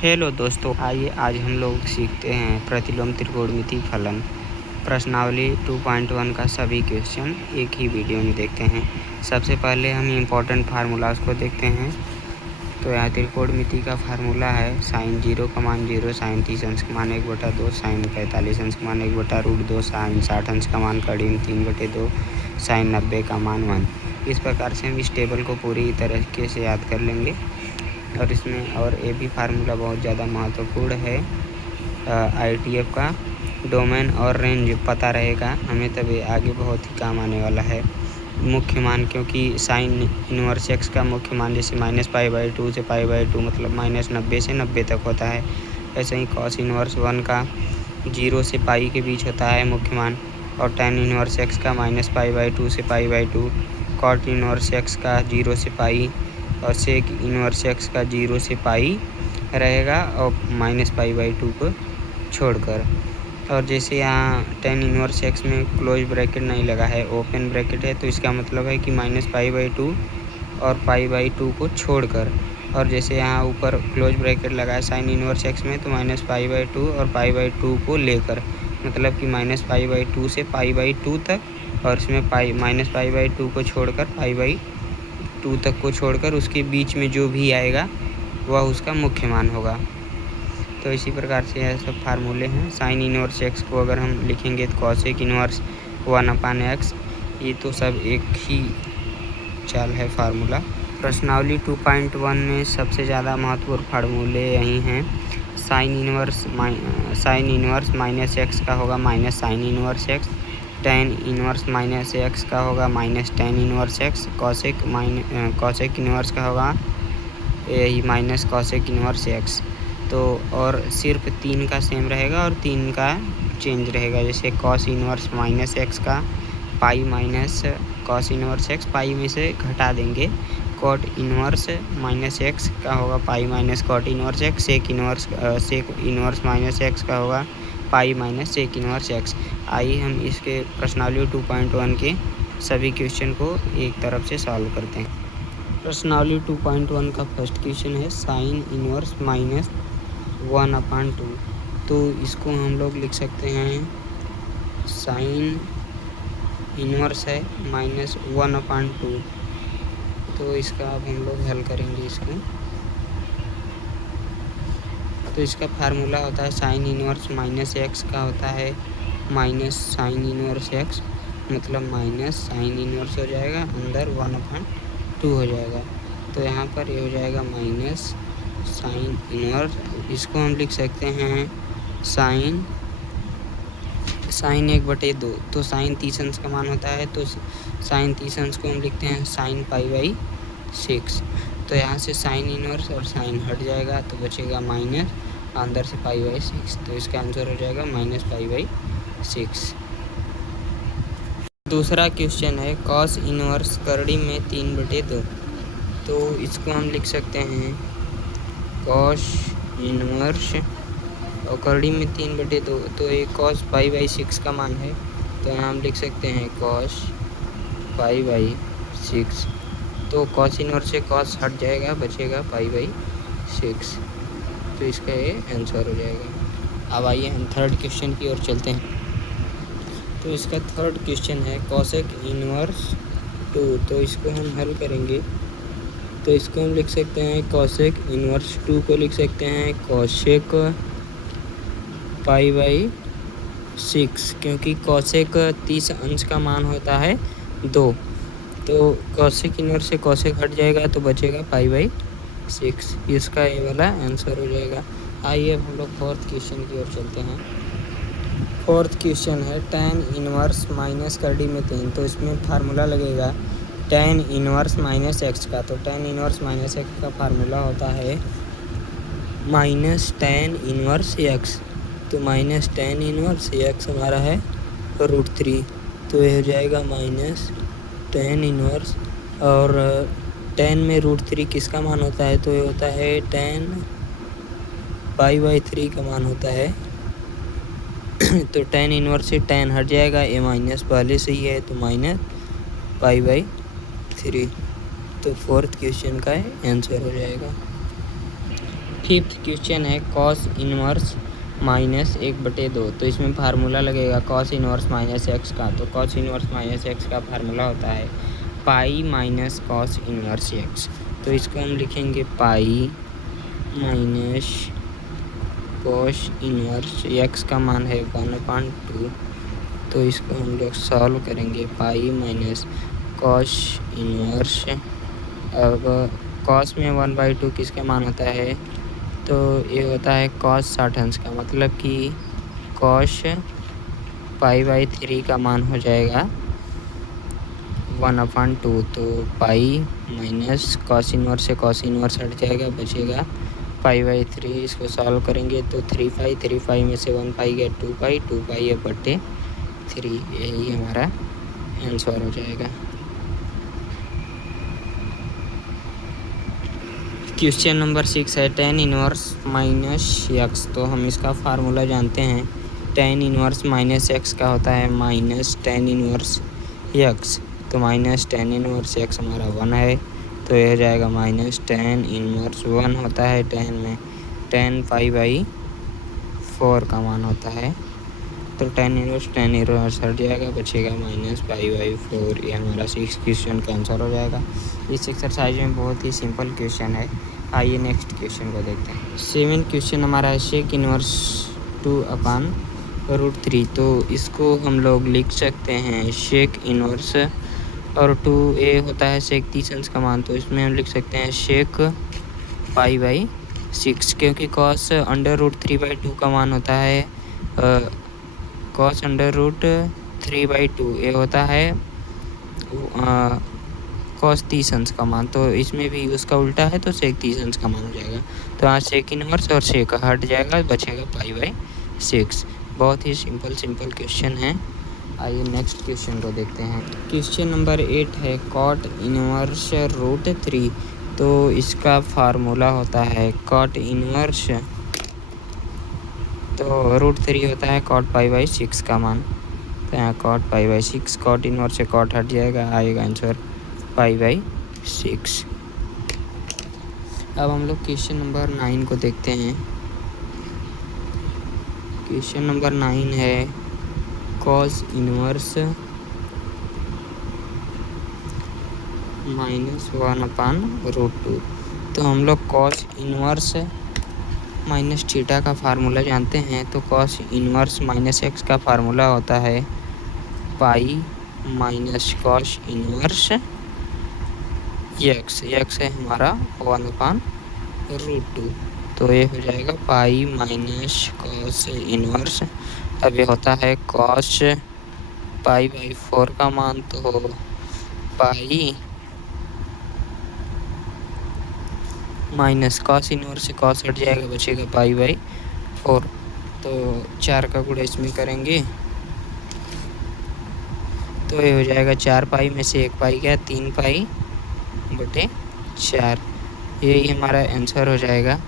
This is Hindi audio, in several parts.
हेलो दोस्तों, आइए आज हम लोग सीखते हैं प्रतिलोम त्रिकोणमितीय फलन प्रश्नावली 2.1 का सभी क्वेश्चन एक ही वीडियो में देखते हैं। सबसे पहले हम इम्पोर्टेंट फार्मूलाज को देखते हैं। तो यहाँ त्रिकोणमिति का फार्मूला है साइन 0 का मान 0, साइन 30 अंश का मान 1/2, साइन 45 अंश का मान 1/√2, साइन 60 अंश का मान कड़ी में 3/2, साइन 90 का मान 1। इस प्रकार से हम इस टेबल को पूरी तरीके से याद कर लेंगे। और इसमें और ये भी फार्मूला बहुत ज़्यादा महत्वपूर्ण है। ITF का डोमेन और रेंज पता रहेगा हमें, तभी आगे बहुत ही काम आने वाला है। मुख्य मान, क्योंकि साइन इनवर्स एक्स का मुख्य मान जैसे -π/2 से π/2 मतलब -90 से 90 तक होता है, ऐसे ही कॉस इनवर्स 1 का 0 से पाई के बीच होता है मुख्य मान। और tan इनवर्स एक्स का -π/2 से π/2, कॉट इनवर्स एक्स का 0 से पाई, और सेक इनवर्स एक्स का 0 से पाई रहेगा और -π/2 को छोड़कर। और जैसे यहाँ tan इनवर्स एक्स में क्लोज ब्रैकेट नहीं लगा है, ओपन ब्रैकेट है, तो इसका मतलब है कि -π/2 और π/2 को छोड़कर। और जैसे यहाँ ऊपर क्लोज ब्रैकेट लगा है साइन इनवर्स एक्स में, तो -π/2 और π/2 को लेकर, मतलब कि -π/2 से π/2 तक, और इसमें -π/2 को छोड़कर π/2 तक को छोड़कर उसके बीच में जो भी आएगा वह उसका मुख्य मान होगा। तो इसी प्रकार से यह सब फार्मूले हैं। साइन इनवर्स एक्स को अगर हम लिखेंगे तो कॉसेक इनवर्स 1/x, ये तो सब एक ही चाल है फार्मूला। प्रश्नावली 2.1 में सबसे ज़्यादा महत्वपूर्ण फार्मूले यही हैं। साइन इनवर्स -x का होगा minus sine inverse x, tan inverse -x का होगा -tan inverse x, cosec inverse का होगा यही -कॉसेक इनवर्स एक्स। तो और सिर्फ 3 का सेम रहेगा और 3 का चेंज रहेगा। जैसे कॉस इनवर्स -x का pi minus cos inverse x, pi में से घटा देंगे। कॉट इनवर्स -x का होगा pi minus cot inverse x, sec inverse -x का होगा pi minus sec inverse x. आइए हम इसके प्रश्नावली 2.1 के सभी क्वेश्चन को एक तरफ से सॉल्व करते हैं। प्रश्नावली 2.1 का फर्स्ट क्वेश्चन है साइन इनवर्स -1/2। तो इसको हम लोग लिख सकते हैं साइन इनवर्स है -1/2। तो इसका अब हम लोग हल करेंगे इसको। तो इसका फार्मूला होता है साइन इनवर्स -x का होता है -साइन इनवर्स x, मतलब -साइन इनवर्स हो जाएगा, अंदर 1/2 हो जाएगा। तो यहाँ पर ये हो जाएगा -साइन इनवर्स। इसको हम लिख सकते हैं साइन 1/2। तो साइन 30 अंश का मान होता है, तो साइन 30 अंश को हम लिखते हैं साइन π/6। तो यहाँ से साइन इनवर्स और साइन हट जाएगा, तो बचेगा माइनस, अंदर से π/6। तो इसका आंसर हो जाएगा -π/6। दूसरा क्वेश्चन है कॉस इनवर्स करड़ी में 3/2। तो इसको हम लिख सकते हैं कॉस इनवर्स और करड़ी में 3/2, तो ये कॉस π/6 का मान है। तो यहाँ हम लिख सकते हैं कॉस π/6। तो कॉस इनवर्स से कॉस हट जाएगा, बचेगा π/6। तो इसका ये आंसर हो जाएगा। अब आइए हम थर्ड क्वेश्चन की ओर चलते हैं। तो इसका थर्ड क्वेश्चन है कॉसेक इनवर्स 2। तो इसको हम हल करेंगे। तो इसको हम लिख सकते हैं कॉसेक इनवर्स 2 को लिख सकते हैं कॉसेक π/6, क्योंकि कॉसेक 30 अंश का मान होता है 2। तो कॉसेक इनवर्स से कॉसेक हट जाएगा, तो बचेगा π/6। इसका ये वाला आंसर हो जाएगा। आइए अब हम लोग फोर्थ क्वेश्चन की ओर चलते हैं। फोर्थ क्वेश्चन है tan इनवर्स माइनस करड़ी में 3। तो इसमें फार्मूला लगेगा tan इनवर्स -x का। तो tan इनवर्स -x का फार्मूला होता है -tan इनवर्स x। तो -tan इनवर्स x हमारा है √3। तो ये हो जाएगा -tan इनवर्स, और tan में √3 किसका मान होता है? तो ये होता है tan π/3 का मान होता है। तो tan इनवर्स से tan हट जाएगा, ये माइनस पहले से ही है, तो -π/3। तो फोर्थ क्वेश्चन का आंसर हो जाएगा। फिफ्थ क्वेश्चन है कॉस इनवर्स माइनस 1/2। तो इसमें फार्मूला लगेगा कॉस इनवर्स माइनस एक्स का। तो कॉस इनवर्स माइनस एक्स का फार्मूला होता है pi minus cos inverse x. तो इसको हम लिखेंगे पाई माइनस कॉस इनवर्स एक्स का मान है 1/2। तो इसको हम लोग सॉल्व करेंगे पाई माइनस कॉस इनवर्स। अब कॉस में 1/2 किसका मान होता है, तो ये होता है कॉस 60 अंश का, मतलब कि कॉस पाई/3 का मान हो जाएगा 1/2। तो पाई माइनस कॉस इनवर्स से कॉस इनवर्स हट जाएगा, बचेगा पाई/3। इसको सॉल्व करेंगे तो 3 में से 1 पाई गया 2 पाई है बटे 3। यही हमारा आंसर हो जाएगा। क्वेश्चन नंबर 6 है tan इनवर्स माइनस एक्स। तो हम इसका फार्मूला जानते हैं। tan इनवर्स माइनस एक्स का होता है माइनस tan इनवर्स एक्स। तो माइनस tan इनवर्स एक्स हमारा 1 है, तो यह हो जाएगा माइनस tan इनवर्स 1 होता है tan में tan पाई/4 का मान होता है। तो tan इनवर्स हट जाएगा, बचेगा माइनस पाई/4। ये हमारा 6 क्वेश्चन का आंसर हो जाएगा। इस एक्सरसाइज में बहुत ही सिंपल क्वेश्चन है। आइए नेक्स्ट क्वेश्चन को देखते हैं। 7 क्वेश्चन हमारा है शेक इनवर्स 2/√3। तो इसको हम लोग लिख सकते हैं शेक इनवर्स, और 2a होता है शेक 30 अंश का मान। तो इसमें हम लिख सकते हैं शेक पाई/6, क्योंकि कॉस √3/2 का मान होता है कॉस √3/2। ये होता है कॉस 30 अंश का मान। तो इसमें भी उसका उल्टा है, तो सेक 30 अंश का मान हो जाएगा। तो यहाँ सेक इनवर्स और सेक हट जाएगा, बचेगा पाई/6। बहुत ही सिंपल क्वेश्चन है। आइए नेक्स्ट क्वेश्चन को देखते हैं। क्वेश्चन नंबर 8 है कॉट इनवर्स √3। तो इसका फार्मूला होता है कॉट इनवर्स, तो √3 होता है कॉट पाई/6 का मान। तो यहाँ कॉट पाई/6, कॉट इनवर्स से कॉट हट जाएगा, आएगा आंसर पाई/6। अब हम लोग क्वेश्चन नंबर 9 को देखते हैं। क्वेश्चन नंबर 9 है कॉस इनवर्स -1/√2। तो हम लोग कॉस इनवर्स माइनस थीटा का फार्मूला जानते हैं। तो कॉस इनवर्स माइनस एक्स का फार्मूला होता है pi minus cos inverse x है हमारा 1/√2। तो ये हो जाएगा पाई माइनस कॉस इनवर्स। अब ये होता है कॉस पाई/4 का मान। तो पाई माइनस कॉस इनवर्स से कॉस हट जाएगा, बचेगा पाई/4। तो 4 का गुणा इसमें करेंगे तो ये हो जाएगा 4 पाई में से 1 पाई गया 3 पाई/4। यही हमारा आंसर हो जाएगा।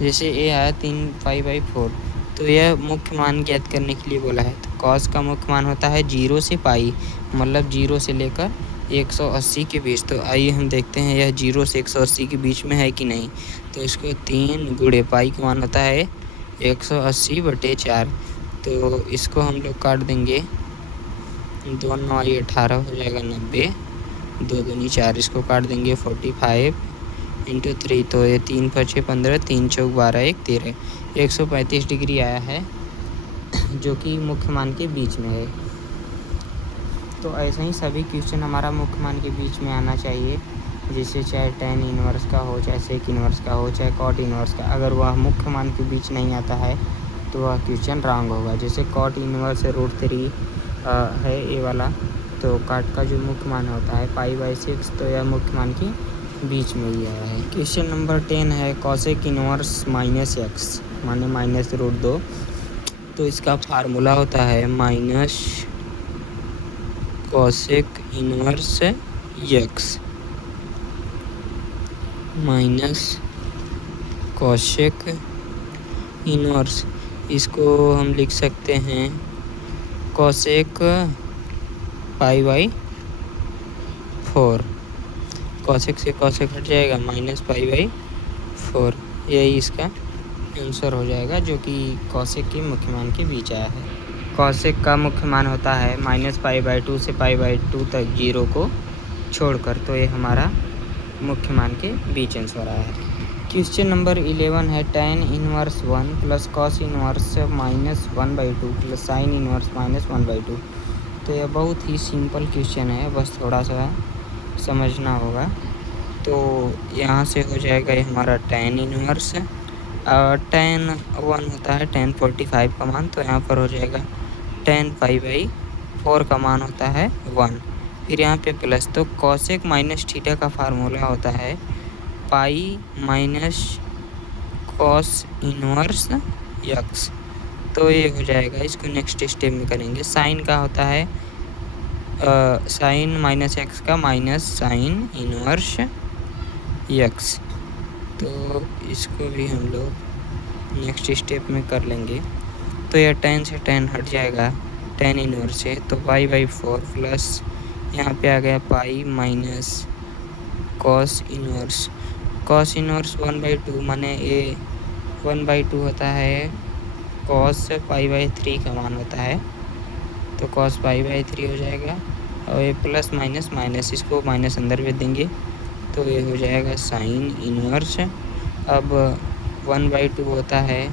जैसे ये आया 3 पाई/4, तो यह मुख्य मान ज्ञात करने के लिए बोला है। तो कॉस का मुख्य मान होता है 0 से पाई, मतलब 0 से लेकर 180 के बीच। तो आइए हम देखते हैं यह 0 से 180 के बीच में है कि नहीं। तो इसको 3 गुणे पाई का मान होता है 180/4। तो इसको हम लोग काट देंगे, 2 9 18 हो जाएगा 90, 2 दूनी 4, इसको काट देंगे 45 × 3। तो ये 3 5 15, 3 चौक 12, 1 13, 135 डिग्री आया है, जो कि मुख्य मान के बीच में है। तो ऐसे ही सभी क्वेश्चन हमारा मुख्य मान के बीच में आना चाहिए, जैसे चाहे tan इनवर्स का हो, चाहे सेक इनवर्स का हो, चाहे कॉट इनवर्स का। अगर वह मुख्य मान के बीच नहीं आता है तो वह क्वेश्चन रॉन्ग होगा। जैसे कॉट इनवर्स √3 है ये वाला, तो कॉट का जो मुख्य मान होता है पाई/6, तो यह मुख्य मान के बीच में ही आया है। क्वेश्चन नंबर 10 है कॉसेक इनवर्स -x माने -√2। तो इसका फार्मूला होता है minus cosec inverse x minus cosec inverse. इसको हम लिख सकते हैं कॉसेक पाई/4। कॉसेक से कॉसेक हट जाएगा, -पाई/4। यही इसका आंसर हो जाएगा, जो कि कॉसेक के मुख्य मान के बीच आया है। कॉसेक का मुख्य मान होता है -π/2 से π/2 तक 0 को छोड़कर, तो ये हमारा मुख्य मान के बीच आंसर आया है। क्वेश्चन नंबर 11 है tan inverse 1 plus cos inverse -1/2 plus sine inverse -1/2। तो यह बहुत ही सिंपल क्वेश्चन है, बस थोड़ा सा समझना होगा। तो यहाँ से हो जाएगा ये हमारा tan इनवर्स, tan 1 होता है tan 45 का मान, तो यहाँ पर हो जाएगा tan π/4 का मान होता है 1। फिर यहाँ पे प्लस, तो कॉसेक माइनस थीटा का फार्मूला होता है pi minus cos inverse x. तो ये हो जाएगा, इसको नेक्स्ट स्टेप में करेंगे। साइन का होता है साइन माइनस एक्स का माइनस साइन इनवर्स यक्स। तो इसको भी हम लोग नेक्स्ट स्टेप में कर लेंगे। तो यह tan से tan हट जाएगा, tan इनवर्स है, तो π/4 प्लस यहाँ पे आ गया पाई minus cos inverse. Cos inverse 1/2 माने ये 1/2 होता है, कॉस π/3 का मान होता है, तो कॉस π/3 हो जाएगा। और ये प्लस माइनस माइनस, इसको माइनस अंदर भेज देंगे, तो ये हो जाएगा साइन इनवर्स। अब 1/2 होता है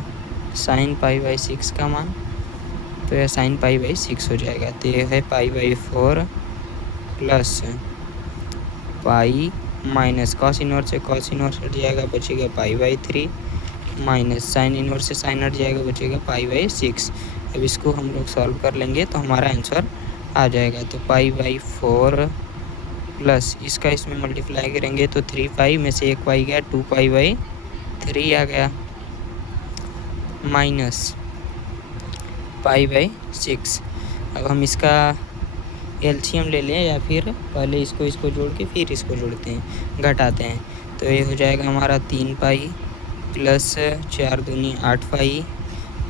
साइन π/6 का मान, तो यह साइन π/6 हो जाएगा। तो ये है π/4 plus pi minus cos inverse से कॉस इनवर्स हट जाएगा, बचेगा π/3 माइनस साइन इनवर्स से साइन हट जाएगा, बचेगा π/6। अब इसको हम लोग सॉल्व कर लेंगे तो हमारा आंसर आ जाएगा। तो π/4 प्लस इसका इसमें मल्टीप्लाई करेंगे तो 3π में से 1 पाई गया, 2π/3 आ गया, माइनस π/6। अब हम इसका एलसीएम ले लें या फिर पहले इसको जोड़ के फिर इसको जोड़ते हैं, घटाते हैं। तो ये हो जाएगा हमारा 3π प्लस 4 दूनी 8π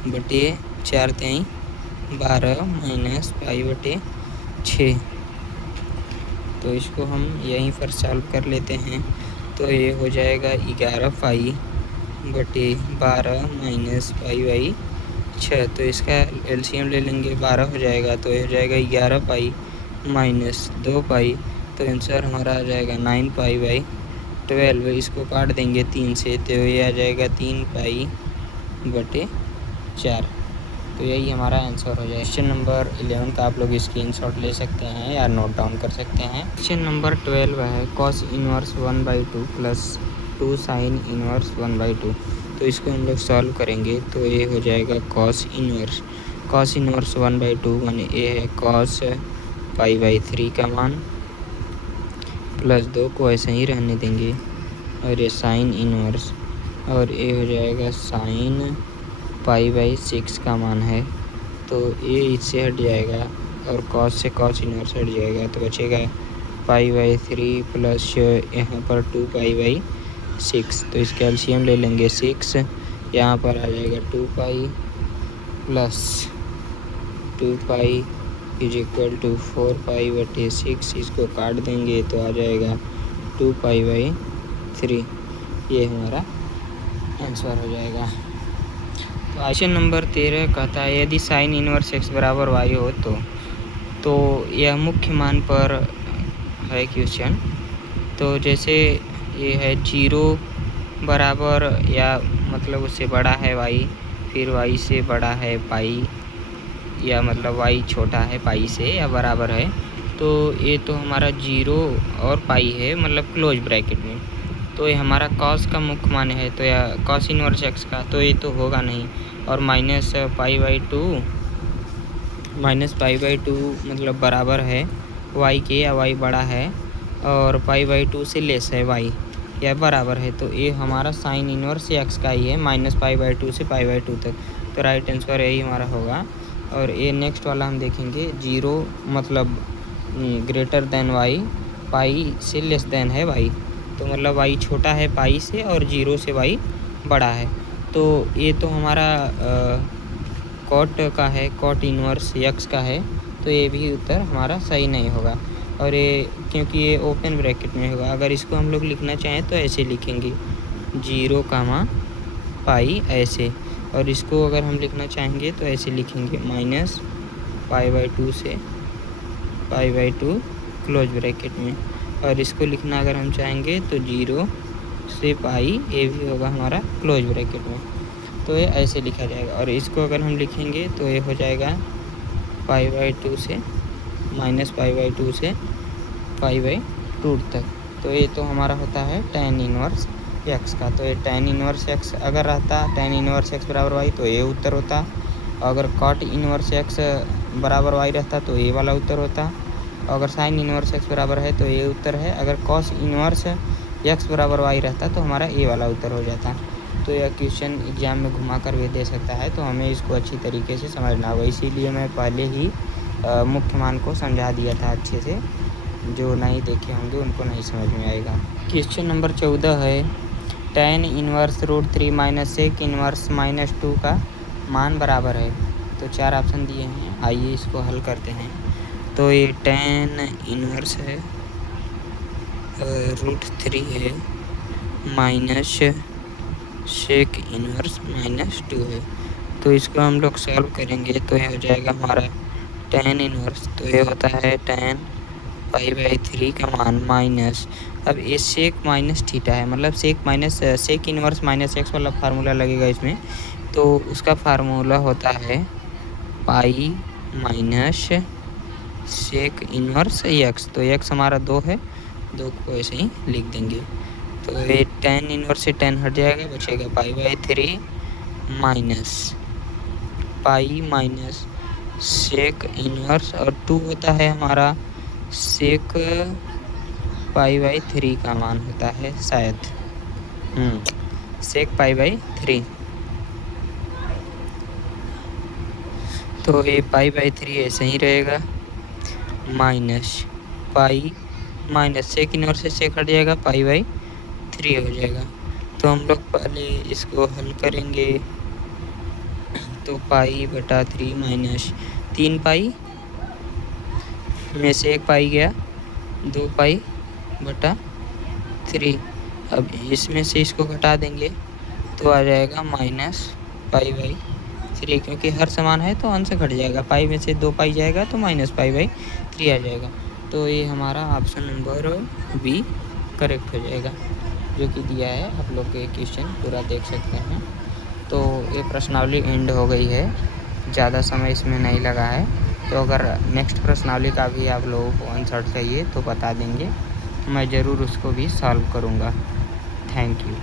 बटे 4 तेई 12 माइनस π/6। तो इसको हम यहीं पर सॉल्व कर लेते हैं। तो ये हो जाएगा 11π बटे 12 माइनस π/6। तो इसका एलसीएम ले लेंगे, 12 हो जाएगा, तो ये हो जाएगा 11π माइनस 2π। तो आंसर हमारा आ जाएगा 9π/12। इसको काट देंगे 3 से, तो ये आ जाएगा 3π/4। तो यही हमारा आंसर हो जाएगा। क्वेश्चन नंबर 11 का आप लोग स्क्रीनशॉट ले सकते हैं या नोट डाउन कर सकते हैं। क्वेश्चन नंबर 12 है cos inverse 1/2 plus 2 sine inverse 1/2। तो इसको हम लोग सॉल्व करेंगे, तो ये हो जाएगा कॉस इनवर्स 1/2 माने ये है कॉस π/3 का मान, प्लस 2 को ऐसे ही रहने देंगे, और ये साइन इनवर्स, और ये हो जाएगा साइन π/6 का मान है, तो ये इससे हट जाएगा और कॉस से कॉस इनवर्स हट जाएगा, तो बचेगा π/3 प्लस यहाँ पर 2π/6। तो इसका एलसीएम ले लेंगे 6, यहाँ पर आ जाएगा 2π प्लस 2π इज इक्वल टू 4π/6। इसको काट देंगे तो आ जाएगा 2π/3। ये हमारा आंसर हो जाएगा। तो क्वेश्चन नंबर 13 कहता है यदि साइन इनवर्स x बराबर y हो तो यह मुख्य मान पर है क्वेश्चन। तो जैसे ये है 0 बराबर या मतलब उससे बड़ा है y, फिर y से बड़ा है पाई, या मतलब y छोटा है पाई से या बराबर है, तो ये तो हमारा 0 और पाई है, मतलब क्लोज ब्रैकेट में। तो ये हमारा कॉस का मुख्य मान है, तो या कॉस इनवर्स x का, तो ये तो होगा नहीं। और माइनस π/2 मतलब बराबर है y के, या y बड़ा है, और π/2 से लेस है y या बराबर है, तो ये हमारा साइन इनवर्स x का ही है, -π/2 से π/2 तक। तो राइट आंसर यही हमारा होगा। और ये नेक्स्ट वाला हम देखेंगे 0 मतलब ग्रेटर देन y, पाई से लेस देन है y, तो मतलब y छोटा है पाई से और 0 से y बड़ा है। तो ये तो हमारा कॉट का है, कॉट इनवर्स x का है, तो ये भी उत्तर हमारा सही नहीं होगा। और ये क्योंकि ये ओपन ब्रैकेट में होगा, अगर इसको हम लोग लिखना चाहें तो ऐसे लिखेंगे 0, पाई ऐसे, और इसको अगर हम लिखना चाहेंगे तो ऐसे लिखेंगे माइनस π/2 से π/2 क्लोज ब्रैकेट में, और इसको लिखना अगर हम चाहेंगे तो 0 से पाई ये भी होगा हमारा क्लोज ब्रैकेट में, तो ये ऐसे लिखा जाएगा। और इसको अगर हम लिखेंगे तो ये हो जाएगा π/2 से माइनस π/2 से π/2 तक। तो ये तो हमारा होता है tan इनवर्स x का। तो ये tan इनवर्स x अगर रहता tan इनवर्स x बराबर y तो ये उत्तर होता, अगर cot इनवर्स x बराबर y रहता तो ये वाला उत्तर होता, अगर sin इनवर्स x बराबर है तो ये उत्तर है, अगर cos इनवर्स x बराबर y रहता तो हमारा ये वाला उत्तर हो जाता। तो यह क्वेश्चन एग्ज़ाम में घुमा कर भी दे सकता है, तो हमें इसको अच्छी तरीके से समझना होगा। इसीलिए मैं पहले ही मुख्य मान को समझा दिया था अच्छे से, जो नहीं देखे होंगे उनको नहीं समझ में आएगा। क्वेश्चन नंबर 14 है tan inverse √3 minus sec inverse -2 का मान बराबर है। तो 4 ऑप्शन दिए हैं, आइए इसको हल करते हैं। तो ये tan इनवर्स है √3 है माइनस सेक इनवर्स -2 है। तो इसको हम लोग सॉल्व करेंगे तो ये हो जाएगा हमारा tan इनवर्स, तो ये होता है tan π/3 का मान माइनस, अब ये सेक माइनस थीटा है, मतलब सेक इनवर्स माइनस एक्स वाला फार्मूला लगेगा इसमें, तो उसका फार्मूला होता है pi minus sec inverse x. तो एक्स हमारा 2 है, 2 को ऐसे ही लिख देंगे। तो ये tan इनवर्स से tan हट जाएगा, बचेगा π/3 minus pi minus sec inverse, और 2 होता है हमारा सेक π/3 का मान होता है शायद, सेक π/3। तो ये π/3 ऐसे ही रहेगा, minus pi minus sec inverse से सेक हट जाएगा, π/3 हो जाएगा। तो हम लोग पहले इसको हल करेंगे, तो π/3 माइनस 3 पाई में से 1 पाई गया, 2 π/3। अब इसमें से इसको घटा देंगे तो आ जाएगा माइनस π/3, क्योंकि हर समान है तो अंश घट जाएगा, पाई में से 2 पाई जाएगा तो माइनस π/3 आ जाएगा। तो ये हमारा ऑप्शन नंबर बी करेक्ट हो जाएगा, जो कि दिया है। आप लोग ये क्वेश्चन पूरा देख सकते हैं। तो ये प्रश्नावली एंड हो गई है, ज़्यादा समय इसमें नहीं लगा है। तो अगर नेक्स्ट प्रश्नावली का भी आप लोगों को आंसर चाहिए तो बता देंगे, मैं ज़रूर उसको भी सॉल्व करूँगा। Thank you.